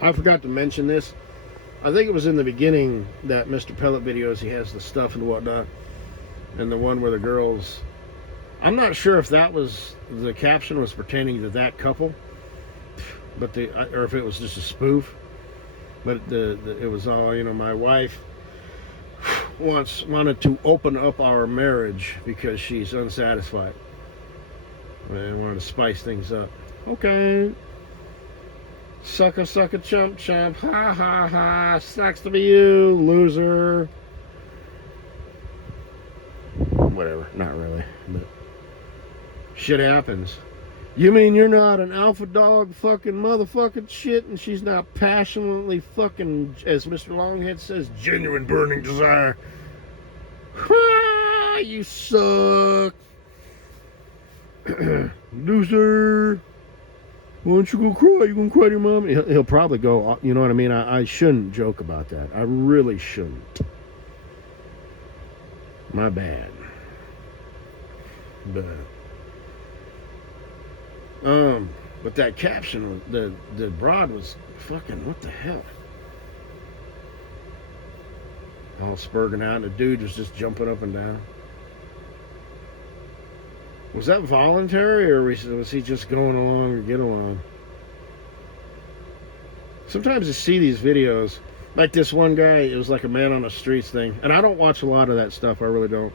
I forgot to mention this. I think it was in the beginning that Mr. Pellet videos, he has the stuff and whatnot. And the one where the girls, I'm not sure if that was, the caption was pertaining to that couple, but or if it was just a spoof. But it was all, my wife wanted to open up our marriage because she's unsatisfied. And wanted to spice things up. Okay. Sucker, sucker, chump, chump. Ha, ha, ha. Sucks to be you, loser. Whatever. Not really. But shit happens. You mean you're not an alpha dog fucking motherfucking shit and she's not passionately fucking, as Mr. Longhead says, genuine burning desire? Ah, you suck. Loser. Why don't you go cry? You gonna cry to your mom? He'll probably go, you know what I mean? I shouldn't joke about that. I really shouldn't. My bad. But that caption, the broad was fucking, what the hell? All spurging out, and the dude was just jumping up and down. Was that voluntary, or was he just going along to get along? Sometimes you see these videos, like this one guy, it was like a man on the streets thing, and I don't watch a lot of that stuff, I really don't.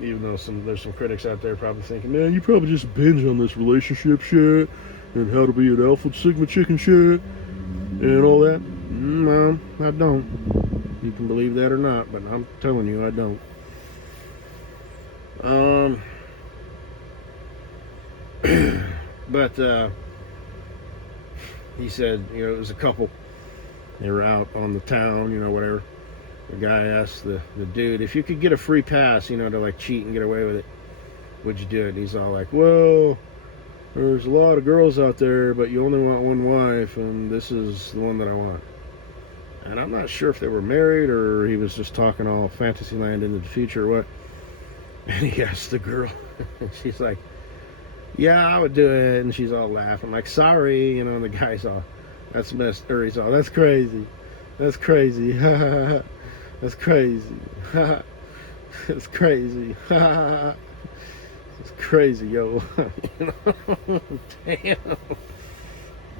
Even though there's some critics out there probably thinking, man, you probably just binge on this relationship shit and how to be an alpha sigma chicken shit and all that. No, I don't. You can believe that or not, but I'm telling you, I don't. But he said, it was a couple. They were out on the town, whatever. The guy asked the dude, if you could get a free pass, to like cheat and get away with it, would you do it? And he's all like, well, there's a lot of girls out there, but you only want one wife, and this is the one that I want. And I'm not sure if they were married or he was just talking all fantasy land into the future or what. And he asked the girl, she's like, yeah, I would do it. And she's all laughing, like, sorry, and the guy's all, that's messed, or he's all, that's crazy. That's crazy. That's crazy. It's crazy. It's crazy, yo. Damn.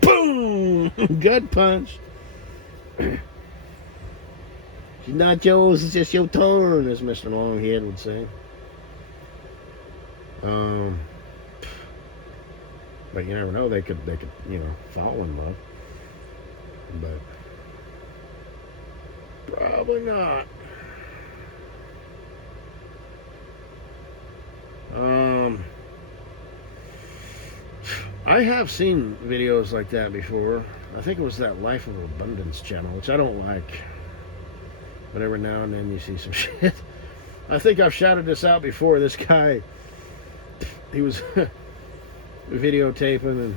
Boom! Gut punch. She's not yours, it's just your turn, as Mr. Longhead would say. But you never know, they could, fall in love. But probably not. I have seen videos like that before. I think it was that Life of Abundance channel, which I don't like. But every now and then you see some shit. I think I've shouted this out before. This guy, he was videotaping,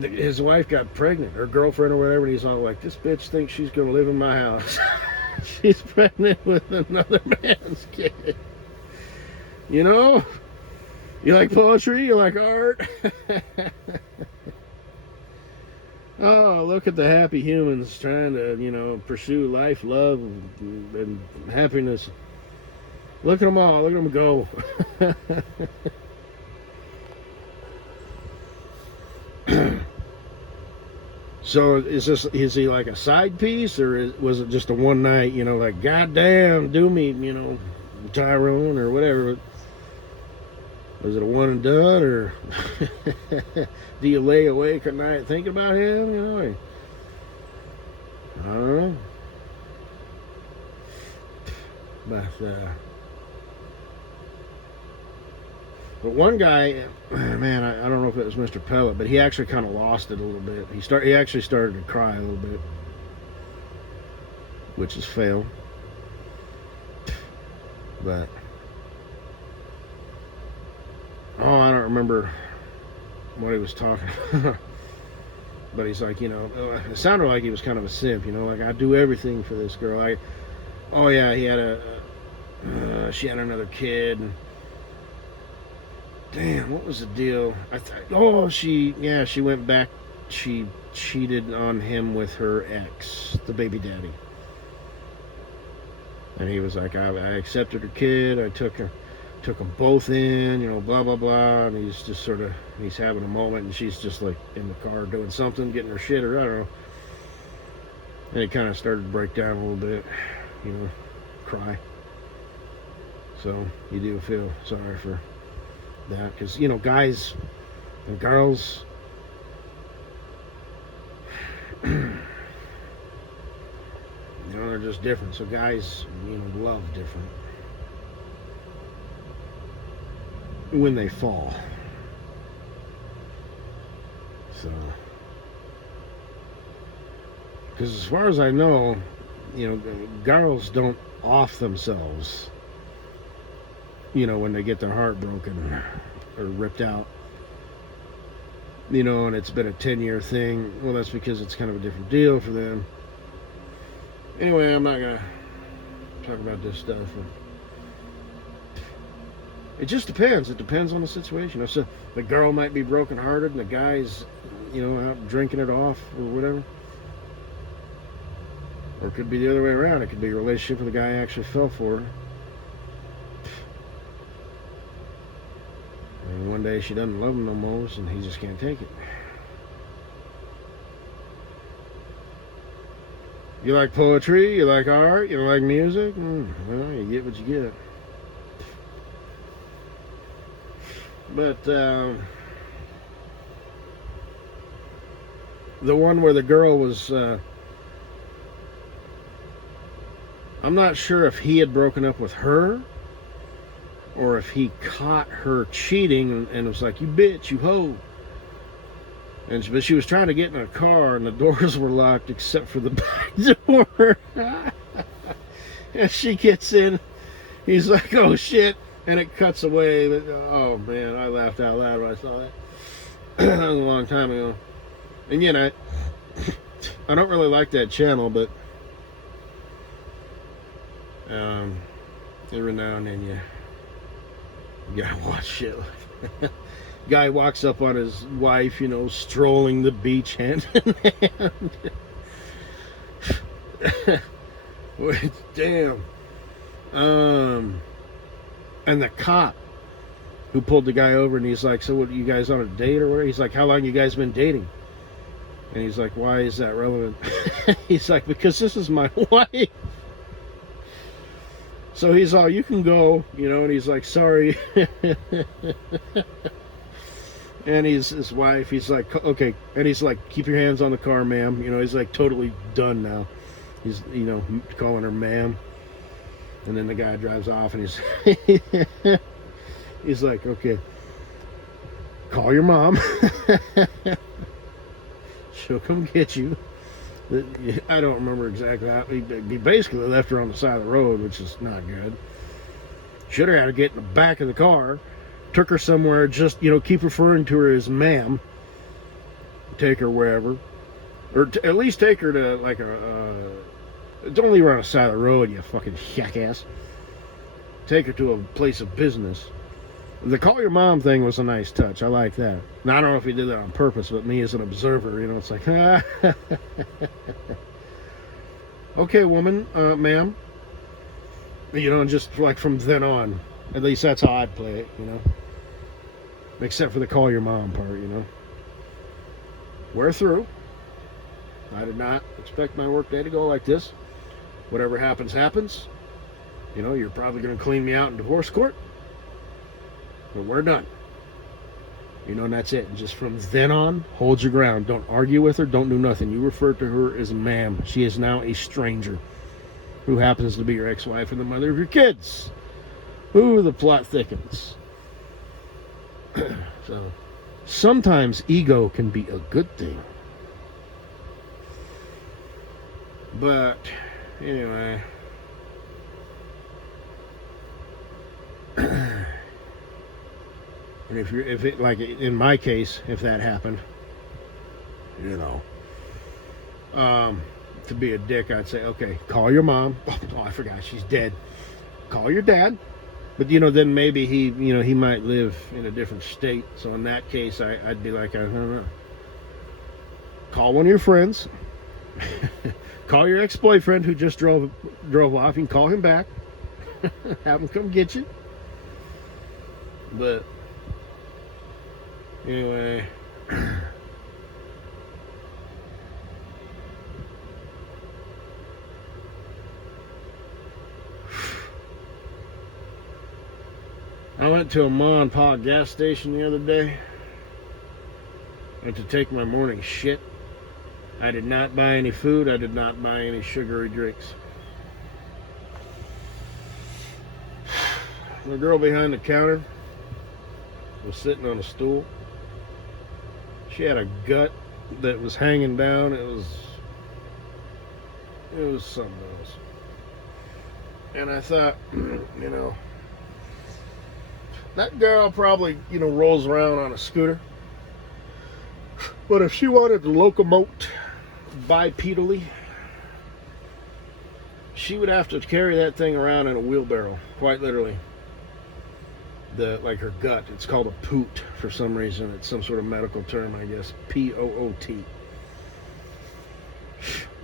and his wife got pregnant, her girlfriend or whatever, and he's all like, this bitch thinks she's gonna live in my house. She's pregnant with another man's kid. You like poetry, you like art. Oh, look at the happy humans trying to, pursue life, love, and happiness. Look at them all. Look at them go. So is he like a side piece, or was it just a one night, like, goddamn, do me, Tyrone, or whatever? Was it a one and done, or do you lay awake at night thinking about him, I don't know. But one guy, man, I don't know if it was Mr. Pellet, but he actually kind of lost it a little bit. He actually started to cry a little bit, which is fail. But I don't remember what he was talking about. But he's like, it sounded like he was kind of a simp, like, I do everything for this girl. He had she had another kid. And, damn, what was the deal? She went back she cheated on him with her ex, the baby daddy. And he was like, I accepted her kid, I took them both in, blah, blah, blah. And he's just he's having a moment, and she's just like in the car doing something, getting her shit, or I don't know. And he kind of started to break down a little bit, cry. So you do feel sorry for that, because, guys and girls, they're just different. So guys, love different when they fall. So, because as far as I know, girls don't off themselves, when they get their heart broken or ripped out, and it's been a 10-year thing. Well, that's because it's kind of a different deal for them. Anyway, I'm not going to talk about this stuff. It just depends. It depends on the situation. So the girl might be brokenhearted and the guy's, out drinking it off or whatever. Or it could be the other way around. It could be a relationship where the guy actually fell for her. And one day she doesn't love him no more, and he just can't take it. You like poetry? You like art? You like music? Well, you get what you get. But the one where the girl was, I'm not sure if he had broken up with her or if he caught her cheating and was like, you bitch, you hoe. But she was trying to get in a car and the doors were locked except for the back door. And she gets in. He's like, oh shit. And it cuts away. Oh man, I laughed out loud when I saw that. That was a long time ago. And I don't really like that channel, but every now and then you gotta watch shit like that. Guy walks up on his wife, strolling the beach hand in hand. Damn. And the cop who pulled the guy over, and he's like, so what, are you guys on a date or whatever? He's like, how long you guys been dating? And he's like, why is that relevant? He's like, because this is my wife. So he's all, you can go, and he's like, sorry. And his wife, he's like, okay. And he's like, keep your hands on the car, ma'am. He's like totally done now. He's, calling her ma'am. And then the guy drives off and he's like, okay, call your mom. She'll come get you. I don't remember exactly how. He basically left her on the side of the road, which is not good. Should have had to get in the back of the car. Took her somewhere, just, keep referring to her as ma'am. Take her wherever. Or at least take her to, like, don't leave her on the side of the road, you fucking jackass. Take her to a place of business. The call your mom thing was a nice touch. I like that. Now, I don't know if he did that on purpose, but me as an observer, it's like, okay, woman, ma'am. Just like from then on. At least that's how I'd play it, Except for the call your mom part, We're through. I did not expect my work day to go like this. Whatever happens, happens. You're probably going to clean me out in divorce court. But we're done. And that's it. And just from then on, hold your ground. Don't argue with her. Don't do nothing. You refer to her as ma'am. She is now a stranger who happens to be your ex-wife and the mother of your kids. Ooh, the plot thickens. So, sometimes ego can be a good thing. But, anyway. And if it, like in my case, if that happened, to be a dick, I'd say, okay, call your mom. Oh, I forgot, she's dead. Call your dad. But, then maybe he might live in a different state. So in that case, I'd be like, I don't know. call one of your friends. Call your ex-boyfriend who just drove off. You can call him back. Have him come get you. But anyway, I went to a Ma and Pa gas station the other day. Went to take my morning shit. I did not buy any food. I did not buy any sugary drinks. The girl behind the counter was sitting on a stool. She had a gut that was hanging down. It was something else. And I thought, you know, that girl probably, you know, rolls around on a scooter. But if she wanted to locomote bipedally, she would have to carry that thing around in a wheelbarrow, quite literally. Like her gut, it's called a poot for some reason. It's some sort of medical term, I guess. P-O-O-T.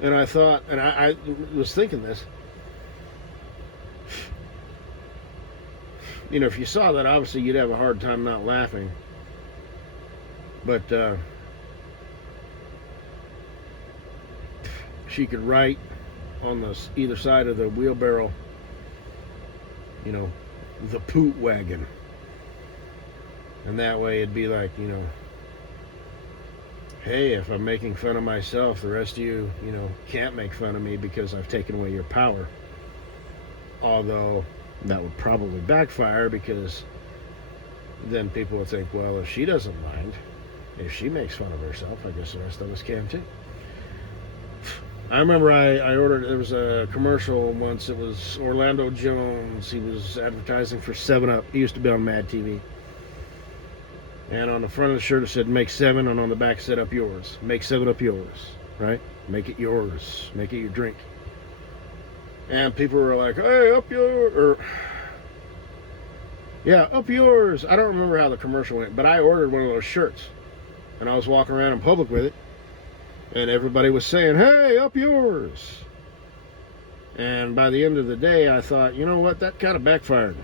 And I thought, and I was thinking this, you know, if you saw that, obviously you'd have a hard time not laughing. But she could write on the either side of the wheelbarrow, you know, the poot wagon. And that way it'd be like, you know, hey, if I'm making fun of myself, the rest of you, you know, can't make fun of me because I've taken away your power. Although that would probably backfire, because then people would think, well, if she doesn't mind, if she makes fun of herself, I guess the rest of us can too. I remember I ordered, there was a commercial once, it was Orlando Jones. He was advertising for 7-Up. He used to be on Mad TV. And on the front of the shirt it said, make 7, and on the back it said, up yours. Make 7-Up yours, right? Make it yours. Make it your drink. And people were like, hey, up up yours. I don't remember how the commercial went, but I ordered one of those shirts. And I was walking around in public with it. And everybody was saying, hey, up yours. And by the end of the day, I thought, you know what? That kind of backfired.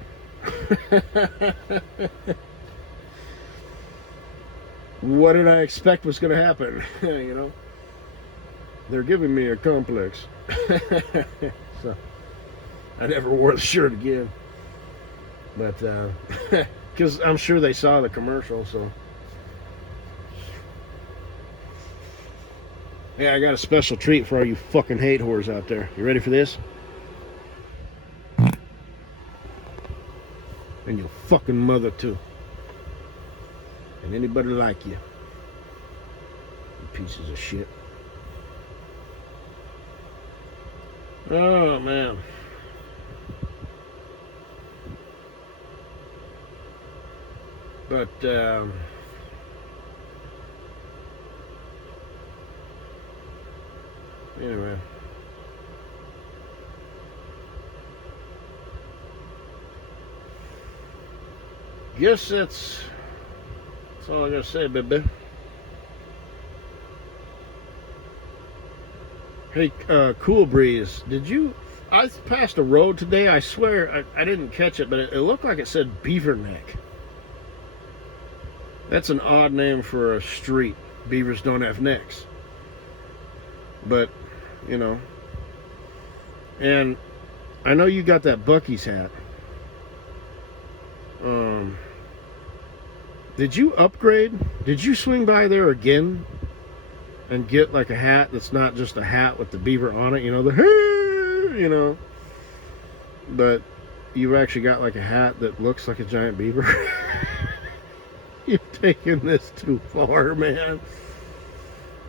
What did I expect was going to happen? You know? They're giving me a complex. So, I never wore the shirt again. But, because I'm sure they saw the commercial, so. Yeah, I got a special treat for all you fucking hate whores out there. You ready for this? And your fucking mother, too. And anybody like you. You pieces of shit. Oh, man. But, anyway. Guess that's all I gotta say, baby. Hey, Cool Breeze, I passed a road today, I swear, I didn't catch it, but it looked like it said Beaver Neck. That's an odd name for a street. Beavers don't have necks. But, you know. And I know you got that Buc-ee's hat. Did you upgrade? Did you swing by there again and get like a hat that's not just a hat with the beaver on it, you know, you know, but you've actually got like a hat that looks like a giant beaver? You've taken this too far, man.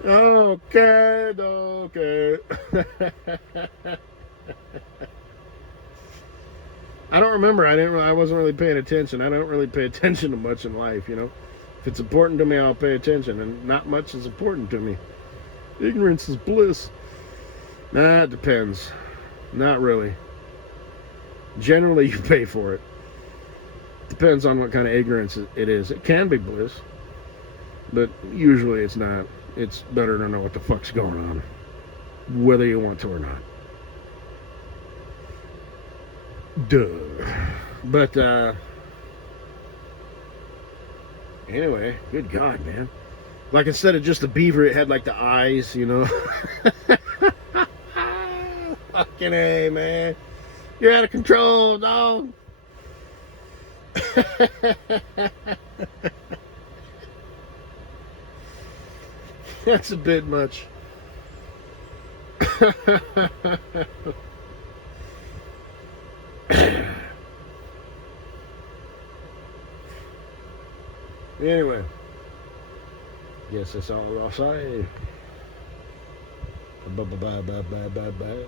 Okay. I don't remember. I wasn't really paying attention. I don't really pay attention to much in life, you know. If it's important to me, I'll pay attention, and not much is important to me. Ignorance is bliss. Nah, it depends. Not really. Generally, you pay for it. Depends on what kind of ignorance it is. It can be bliss, but usually it's not. It's better to know what the fuck's going on, whether you want to or not. Duh. But anyway, good God, man. Like, instead of just the beaver, it had like the eyes, you know. Fucking A, man. You're out of control, dog. That's a bit much. Anyway, guess that's all I'll say. Bye bye bye bye bye bye bye.